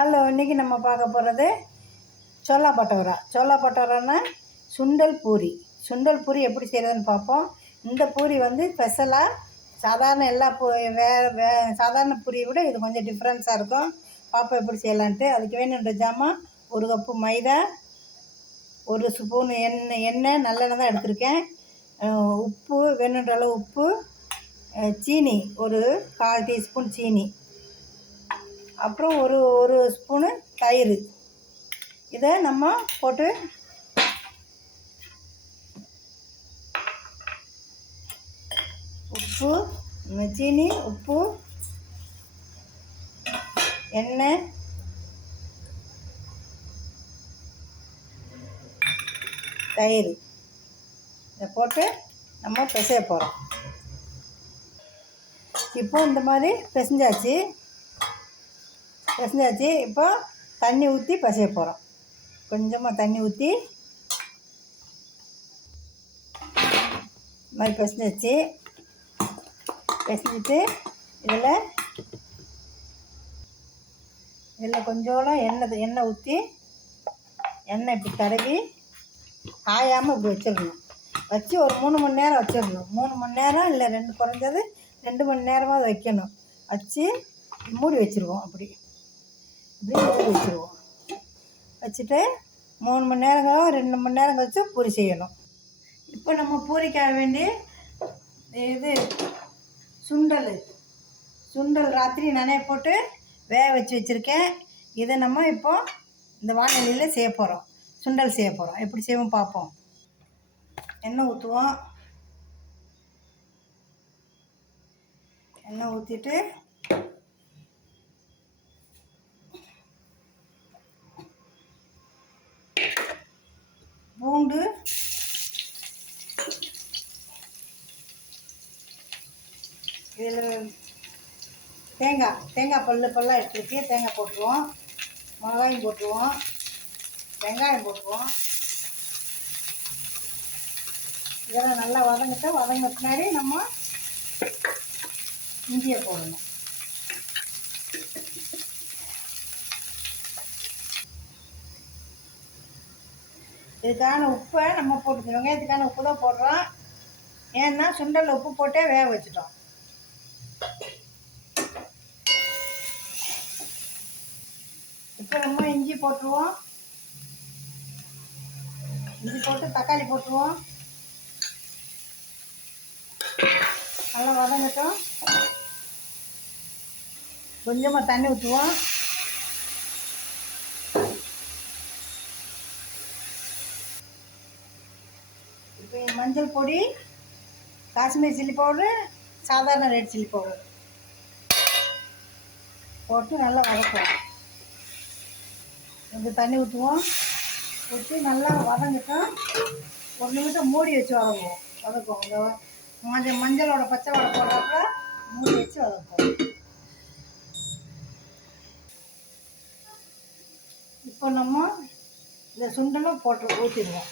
Hello இன்றைக்கி நம்ம பார்க்க போகிறது சோளா பட்டோரா சோளா பட்டோரான்னா சுண்டல் பூரி. சுண்டல் பூரி எப்படி செய்கிறதுன்னு பார்ப்போம். இந்த பூரி வந்து ஸ்பெஷலாக சாதாரண எல்லா பூ வேறு வே சாதாரண பூரியை விட இது கொஞ்சம் டிஃப்ரென்ஸாக இருக்கும். பார்ப்போம் எப்படி செய்யலான்ட்டு. அதுக்கு வேணுன்ற ஜாமான் ஒரு கப்பு மைதா ஒரு ஸ்பூன் எண்ணெய் எண்ணெய் நல்லெண்ணெய் தான் எடுத்திருக்கேன். உப்பு வேணுன்ற அளவு உப்பு சீனி ஒரு கால் டீஸ்பூன் சீனி. அப்புறம் ஒரு ஒரு ஸ்பூனு தயிர். இதை நம்ம போட்டு உப்பு சீனி உப்பு எண்ணெய் தயிர். இதை போட்டு நம்ம பிசைய போகிறோம் இப்போ இந்த மாதிரி பிசைஞ்சாச்சு. பிசைஞ்சாச்சு இப்போ தண்ணி ஊற்றி பசைய போகிறோம் கொஞ்சமாக தண்ணி ஊற்றி மாதிரி பிசைஞ்சாச்சு பிசைஞ்சிட்டு இதில் இதில் கொஞ்சோட எண்ணெய் எண்ணெய் ஊற்றி எண்ணெய் இப்படி தடவி காயாமல் இப்படி வச்சிடணும். வச்சு ஒரு மூணு மணி நேரம் வச்சிடணும். மூணு மணி நேரம் இல்லை ரெண்டு குறைஞ்சது ரெண்டு மணி நேரமாவது வைக்கணும். வச்சு மூடி வச்சுருவோம் அப்படி. இப்படி வச்சுருவோம் வச்சுட்டு மூணு மணி நேரம் ரெண்டு மணி நேரம் கழிச்சு பூரி செய்யணும். இப்போ நம்ம பூரிக்காக வேண்டி இது சுண்டல் சுண்டல் ராத்திரி நனைய போட்டு வேக வச்சு வச்சுருக்கேன். இதை நம்ம இப்போ இந்த வானிலையில் செய்ய போகிறோம் சுண்டல் செய்ய போகிறோம் எப்படி செய்வோம் பார்ப்போம். எண்ணெய் ஊற்றுவோம். எண்ணெய் ஊற்றிட்டு பூண்டு இதில் தேங்காய் தேங்காய் பல்லு பல்லாக எடுத்துருக்கு. தேங்காய் போட்டுருவோம். மிளகாயும் போட்டுருவோம். வெங்காயம் போட்டுருவோம். இதெல்லாம் நல்லா வதங்கிட்டு வதங்கின பின்னாடி நம்ம இஞ்சியை போடணும். இதுக்கான உப்பை நம்ம போட்டுக்கணும். வெங்காயத்துக்கான உப்பு தான் போடுறோம். ஏன்னா சுண்டலில் உப்பு போட்டே வேக வச்சுட்டோம். இப்போ நம்ம இஞ்சி போட்டுருவோம். இஞ்சி போட்டு தக்காளி போட்டுருவோம். நல்லா வதங்கட்டும். கொஞ்சமாக தண்ணி ஊற்றுவோம் இப்போ மஞ்சள் பொடி காஷ்மீர் சில்லி பவுடரு சாதாரண ரெட் சில்லி பவுடர். போட்டு நல்லா வதக்குவோம். கொஞ்சம் தண்ணி ஊற்றுவோம் ஊற்றி நல்லா வதங்கிட்டோம் ஒரு நிமிஷம் மூடி வச்சு வதங்குவோம் வதக்குவோம். இந்த மஞ்சள் மஞ்சளோட பச்சை வடை போடுறப்ப மூடி வச்சு வதக்குவோம். இப்போ நம்ம இந்த சுண்டலும் போட்டு ஊற்றிடுவோம்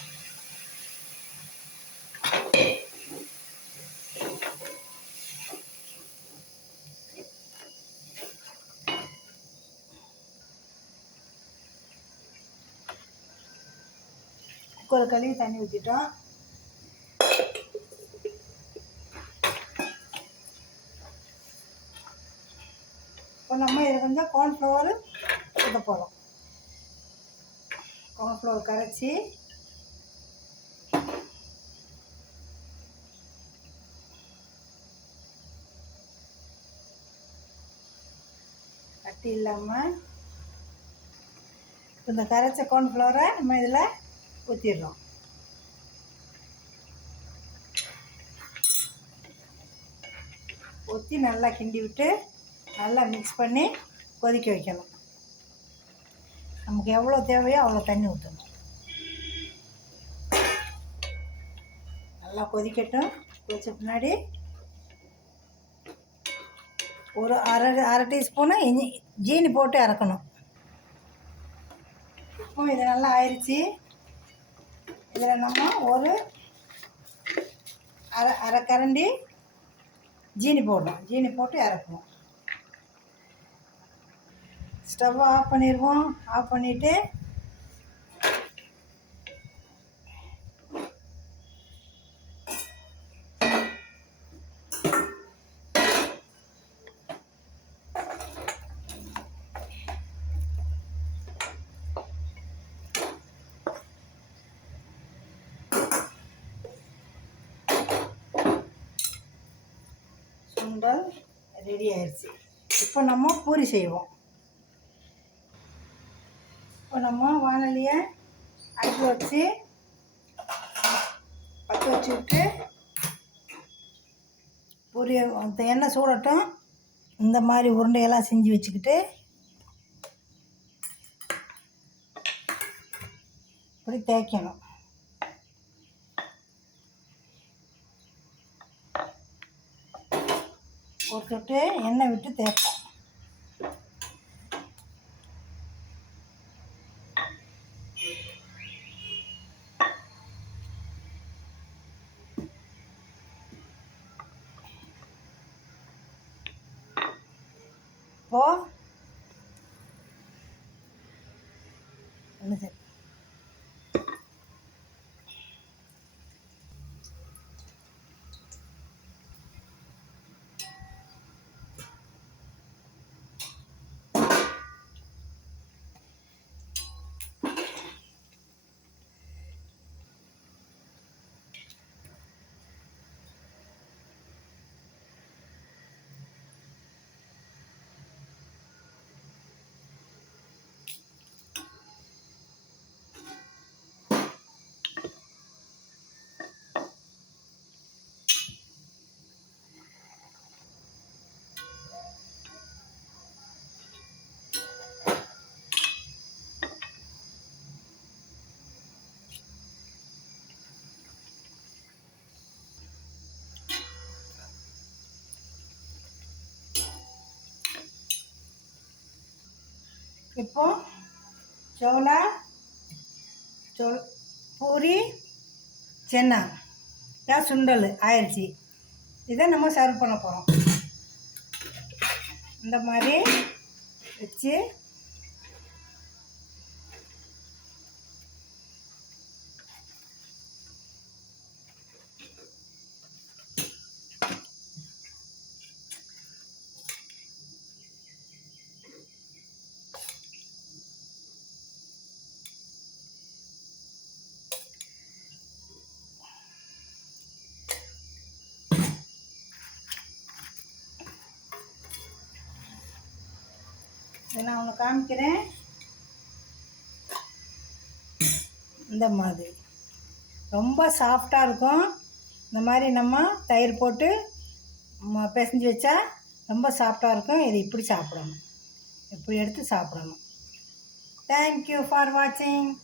குக்கர் கழுவி தண்ணி ஊற்றிட்டோம் இப்போ நம்ம இதில் கொஞ்சம் கார்ன்ஃப்ளவர் ஊற்ற போகிறோம் கார்ன்ஃப்ளவர் கரைச்சி கட்டி இல்லாமல் இந்த கரைச்ச கார்ன்ஃப்ளவரை நம்ம இதில் ஊற்றிடுறோம் ஊற்றி நல்லா கிண்டி விட்டு நல்லா மிக்ஸ் பண்ணி கொதிக்க வைக்கணும். நமக்கு எவ்வளோ தேவையோ அவ்வளோ தண்ணி ஊற்றணும் நல்லா கொதிக்கட்டும். கொதிச்ச பின்னாடி ஒரு அரை அரை டீஸ்பூனு இஞ்சி ஜீனி போட்டு இறக்கணும் இப்போ இது நல்லா ஆயிடுச்சு இதில் நம்ம ஒரு அரை அரை கரண்டி ஜீனி போடணும் ஜீனி போட்டு இறக்குவோம். ஸ்டவ்வை ஆஃப் பண்ணிடுவோம். ஆஃப் பண்ணிவிட்டு சுண்டல் ரெடி ஆயிடுச்சு இப்போ நம்ம பூரி செய்வோம். இப்போ நம்ம வானொலியை அடுப்பு வச்சு பற்ற வச்சுக்கிட்டு பூரி அந்த எண்ணெய் சூடட்டும். இந்த மாதிரி உருண்டையெல்லாம் செஞ்சு வச்சுக்கிட்டு இப்படி தேய்க்கணும். ஒரு சொட்டு எண்ணெய் விட்டு தேய்ப்போம். இப்போ இப்போ சோளா சோ பூரி சென்னா. இதான் சுண்டல் ஆயிடுச்சு. இதை நம்ம சர்வ் பண்ண போகிறோம் இந்த மாதிரி வச்சு இதை நான் உனக்கு காமிக்கிறேன். இந்த மாதிரி. ரொம்ப சாஃப்டாக இருக்கும். இந்த மாதிரி நம்ம தயிர் போட்டு பிசைஞ்சு வச்சா ரொம்ப சாஃப்டாக இருக்கும். இதை இப்படி சாப்பிடணும். இப்படி எடுத்து சாப்பிடணும். தேங்க்யூ ஃபார் வாட்சிங்